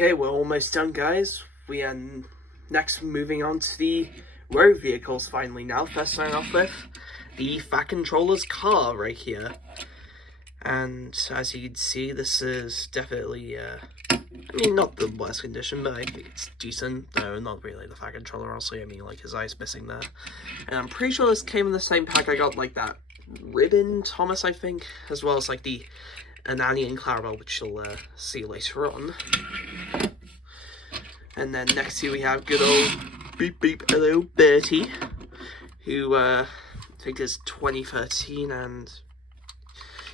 Okay, we're almost done, guys. We are next moving on to the road vehicles finally now. First starting off with the Fat Controller's car right here. And as you can see, this is definitely, not the worst condition, but I think it's decent. Though not really the Fat Controller, honestly. I mean, like, his eye's missing there. And I'm pretty sure this came in the same pack I got, like, that Ribbon Thomas, I think, as well as, like, the Anani and Clarabelle, which you'll see later on. And then next here we have good old Beep Beep Hello Bertie, who I think is 2013, and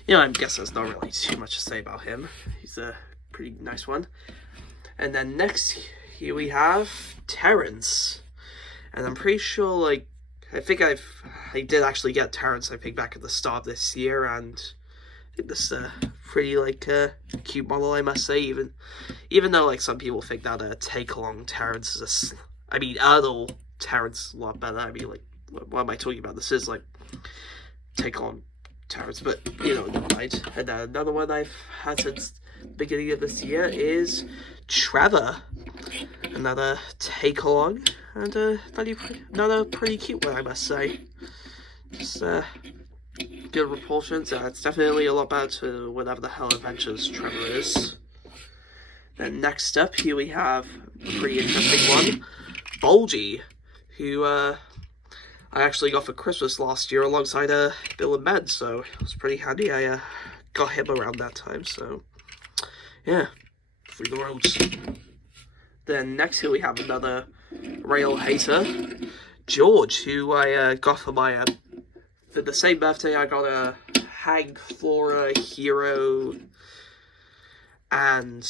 I guess there's not really too much to say about him. He's a pretty nice one. And then next here we have Terrence, and I'm pretty sure, like, I did actually get Terrence, I think, back at the start of this year, and I think this is a pretty, like, cute model, I must say, even though, like, some people think that take-along Terrence is Erdal Terrence is a lot better. I mean, like, what am I talking about? This is, like, take-along Terrence, but, never mind. And another one I've had since the beginning of this year is Trevor. Another take-along, and another pretty cute one, I must say. Just, good repulsions. It's definitely a lot better to whatever the hell Adventures Trevor is. Then next up, here we have a pretty interesting one, Bulgy, who I actually got for Christmas last year alongside Bill and Ben, so it was pretty handy. I got him around that time, so yeah, free the roads. Then next here we have another rail hater, George, who I got for my for the same birthday. I got a Hank Flora Hero and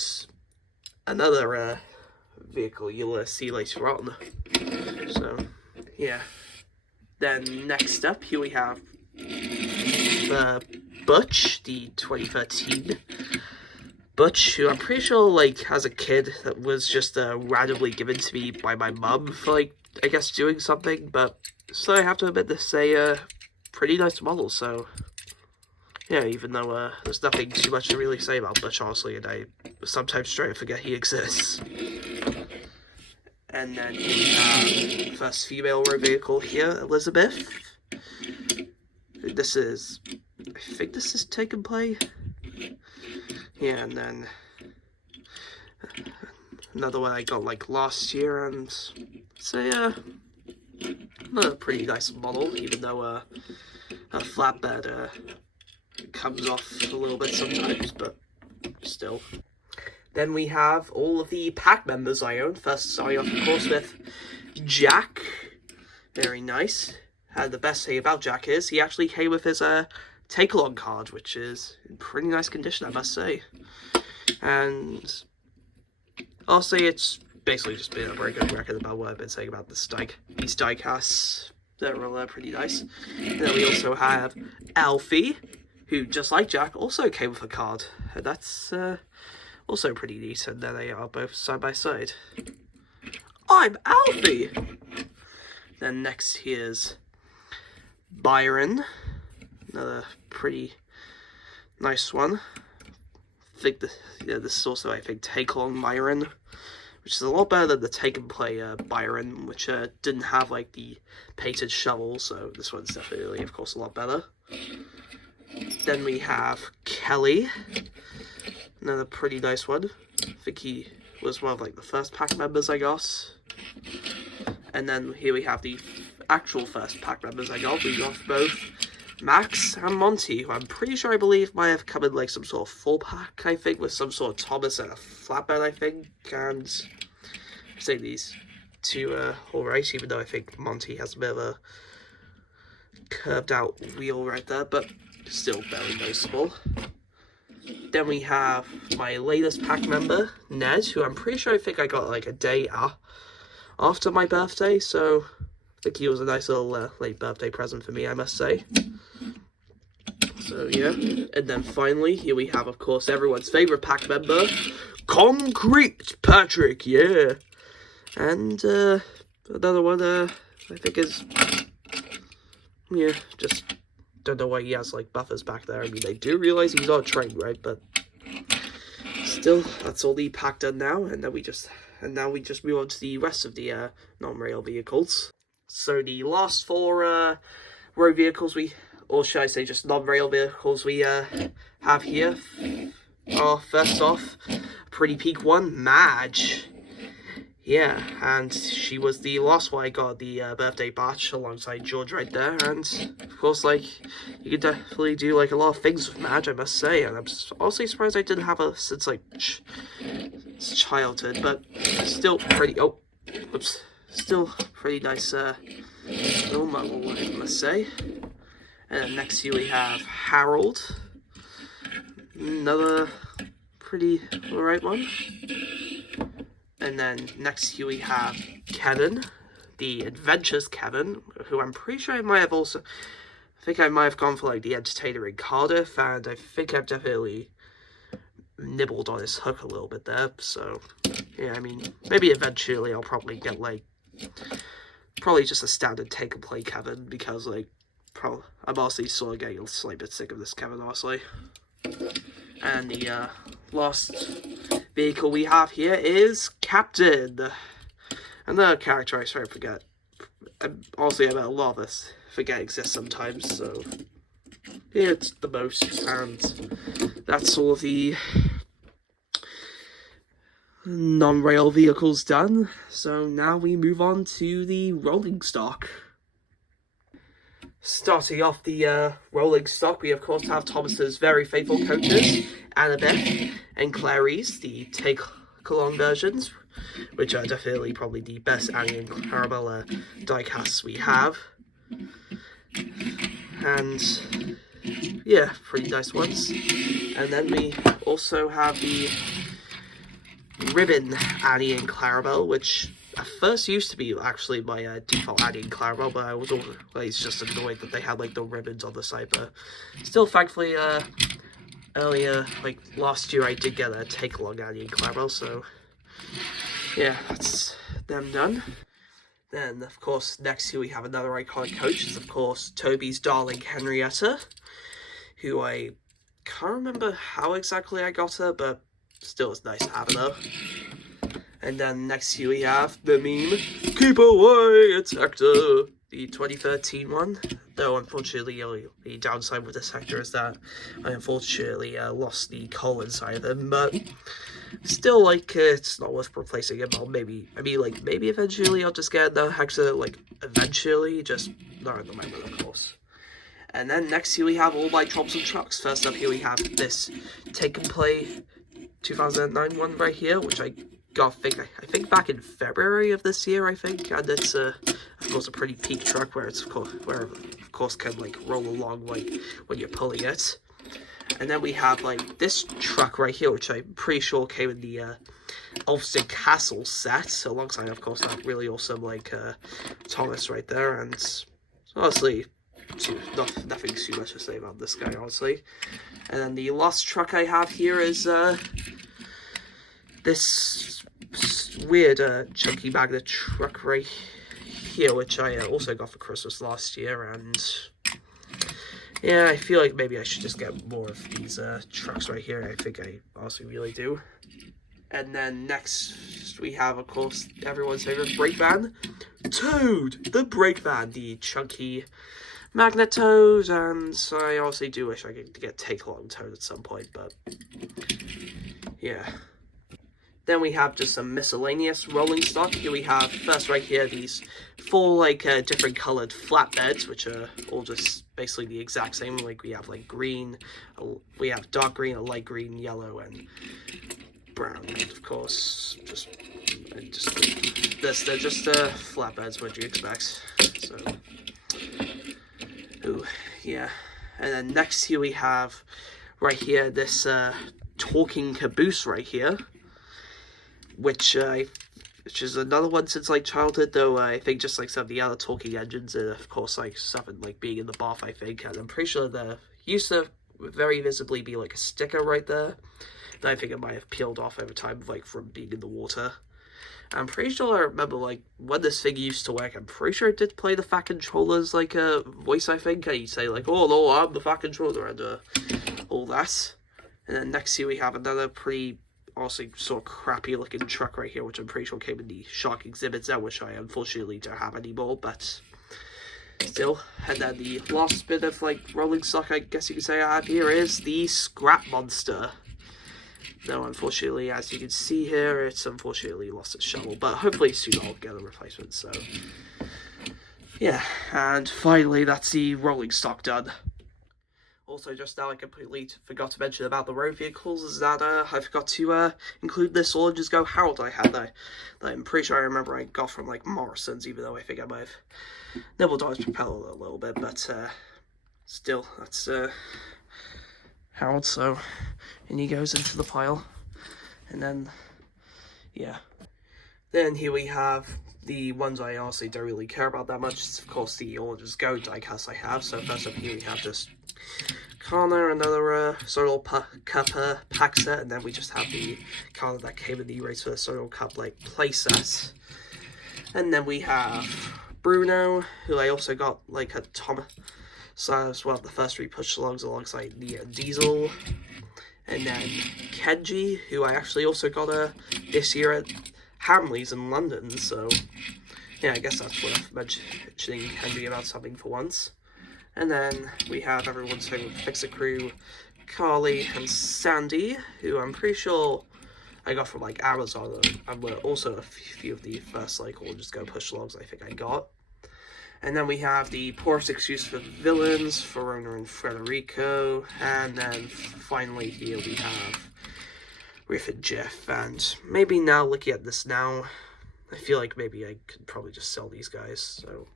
another vehicle you'll see later on. So yeah. Then next up here we have Butch, the 2013 Butch, who I'm pretty sure, like, as a kid, that was just randomly given to me by my mum for, like, I guess doing something, but so I have to admit this is a pretty nice model. So yeah, even though there's nothing too much to really say about Butch, honestly, and I sometimes try to forget he exists. And then we have the first female road vehicle here, Elizabeth. I think this is Take and Play. Yeah, and then another one I got, like, last year, and it's another pretty nice model, even though a flatbed comes off a little bit sometimes, but still. Then we have all of the pack members I own. First starting off, of course, with Jack. Very nice. And the best thing about Jack is he actually came with his take-along card, which is in pretty nice condition, I must say. And I'll say it's basically just been a very good record about what I've been saying about these diecasts. They're all pretty nice. And then we also have Alfie, who, just like Jack, also came with a card. And that's also pretty neat, and there they are, both side by side. I'm Alfie! Then next here's Byron. Another pretty nice one. I think this is also, I think, take-along Byron, which is a lot better than the take-and-play Byron, which didn't have, like, the painted shovel, so this one's definitely, of course, a lot better. Then we have Kelly, another pretty nice one. I think he was one of, like, the first pack members I got. And then here we have the actual first pack members I got. We got both Max and Monty, who I'm pretty sure I believe might have come in, like, some sort of full pack, I think, with some sort of Thomas and a flatbed, I think. And I say these two are alright, even though I think Monty has a bit of a curved out wheel right there, but still very noticeable. Then we have my latest pack member, Ned, who I'm pretty sure I got, like, a day after my birthday, so I think he was a nice little late birthday present for me, I must say. So yeah, and then finally, here we have, of course, everyone's favourite pack member, Concrete Patrick, yeah! And another one, I think is, yeah, just don't know why he has, like, buffers back there. I mean, they do realise he's on a train, right? But still, that's all the pack done now, and now we just move on to the rest of the non-rail vehicles. So the last 4 road vehicles or should I say just non-rail vehicles we have here are, first off, pretty peak one, Madge. Yeah, and she was the last one I got the birthday batch alongside George right there, and of course, like, you can definitely do like a lot of things with Madge, I must say, and I'm honestly surprised I didn't have her since like childhood, but still pretty, still pretty nice little model, I must say. And then next here we have Harold, another pretty alright one. And then next here we have Kevin, the Adventures Kevin, who I'm pretty sure I think I might have gone for like the Entertainer in Cardiff, and I think I've definitely nibbled on his hook a little bit there, so yeah, I mean, maybe eventually I'll probably get like, probably just a standard take and play Kevin, because like, I'm honestly sort of getting a slight bit sick of this Kevin, honestly. And the last vehicle we have here is Captain. Another character I sort of forget. Honestly, I bet a lot of us forget exists sometimes, so yeah, it's the most, and that's all of the non-rail vehicles done. So now we move on to the rolling stock. Starting off the rolling stock, we of course have Thomas's very faithful coaches, Annabeth and Clarice, the take-along versions, which are definitely probably the best Annie and Clarabella diecasts we have. And yeah, pretty nice ones. And then we also have the ribbon Annie and Clarabelle, which at first used to be actually my default Annie and Clarabelle, but I was always just annoyed that they had like the ribbons on the side. But still, thankfully, earlier, like last year, I did get a take-along Annie and Clarabelle, so yeah, that's them done. Then, of course, next here we have another iconic coach. It's, of course, Toby's darling Henrietta, who I can't remember how exactly I got her, but still it's nice to have her though. And then next here we have the meme, keep away, it's Hector, the 2013 one. Though, unfortunately, the downside with this Hector is that I unfortunately lost the coal inside of him, but still, like, it's not worth replacing him. Or maybe eventually I'll just get another Hector, like, eventually, just not at the moment, of course. And then next here we have all my Thompson trucks. First up here we have this Take and Play 2009 one right here, which I got, I think back in February of this year, I think, and it's of course a pretty peak truck where of course can like roll along like when you're pulling it. And then we have like this truck right here, which I'm pretty sure came in the Ulfston Castle set, alongside of course that really awesome like Thomas right there. And honestly, nothing too much to say about this guy, honestly. And then the last truck I have here is this weird chunky magnet truck right here, which I also got for Christmas last year, and yeah, I feel like maybe I should just get more of these trucks right here. I think I honestly really do. And then next we have, of course, everyone's favorite brake van, Toad, the brake van, the chunky magnet Toad, and I honestly do wish I could get take-along Toad at some point, but yeah. Then we have just some miscellaneous rolling stock. Here we have, first right here, these 4 like different colored flatbeds, which are all just basically the exact same. Like we have like green, we have dark green, a light green, yellow, and brown. And of course, they're just flatbeds. What do you expect? So, ooh, yeah. And then next here we have right here this talking caboose right here, which is another one since like childhood, though I think just like some of the other talking engines, and of course like something like being in the bath, I think, and I'm pretty sure there used to very visibly be like a sticker right there that I think it might have peeled off over time, like from being in the water. I'm pretty sure I remember like when this thing used to work, I'm pretty sure it did play the Fat Controller's like voice, I think, and he'd say like, oh no, I'm the Fat Controller, and all that. And then next here we have another pretty also sort of crappy looking truck right here, which I'm pretty sure came in the Shark exhibits out, which I unfortunately don't have anymore, but still. And then the last bit of like rolling stock, I guess you could say I have here, is the Scrap Monster. No, unfortunately, as you can see here, it's unfortunately lost its shovel, but hopefully soon I'll get a replacement, so yeah. And finally, that's the rolling stock done. Also, just now I completely forgot to mention about the road vehicles, is that I forgot to include this All Engines Go Harold I had that I'm pretty sure I remember I got from like Morrison's, even though I think I might have nibbled on his propeller a little bit, but still, that's Harold, so and he goes into the pile, and then yeah. Then here we have the ones I honestly don't really care about that much. It's of course the All Engines Go diecast I have. So first up here we have this Connor, another Sodor Cup pack set, and then we just have the Connor that came in the Race for the Sodor Cup like playset. And then we have Bruno, who I also got like a Thomas as well, the first 3 push slugs alongside the Diesel. And then Kenji, who I actually also got this year at Hamley's in London, so yeah, I guess that's worth mentioning Kenji about something for once. And then we have everyone's favourite Fixer crew, Carly and Sandy, who I'm pretty sure I got from like Amazon, and were also a few of the first like All Just Go push logs I think I got. And then we have the poorest excuse for villains, Verona and Federico, and then finally here we have Riff and Jeff. And maybe now, looking at this now, I feel like maybe I could probably just sell these guys, so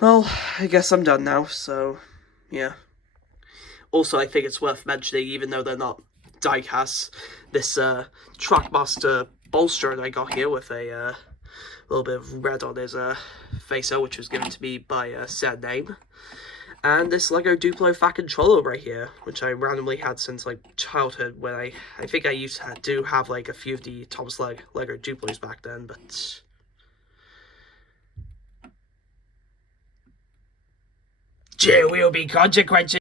well, I guess I'm done now, so yeah. Also, I think it's worth mentioning, even though they're not diecasts, this Trackmaster bolster that I got here with a little bit of red on his facer, which was given to me by a set name. And this Lego Duplo Fat Controller right here, which I randomly had since like childhood, when I think I used to have like a few of the Thomas Lego Duplos back then, but there will be consequences.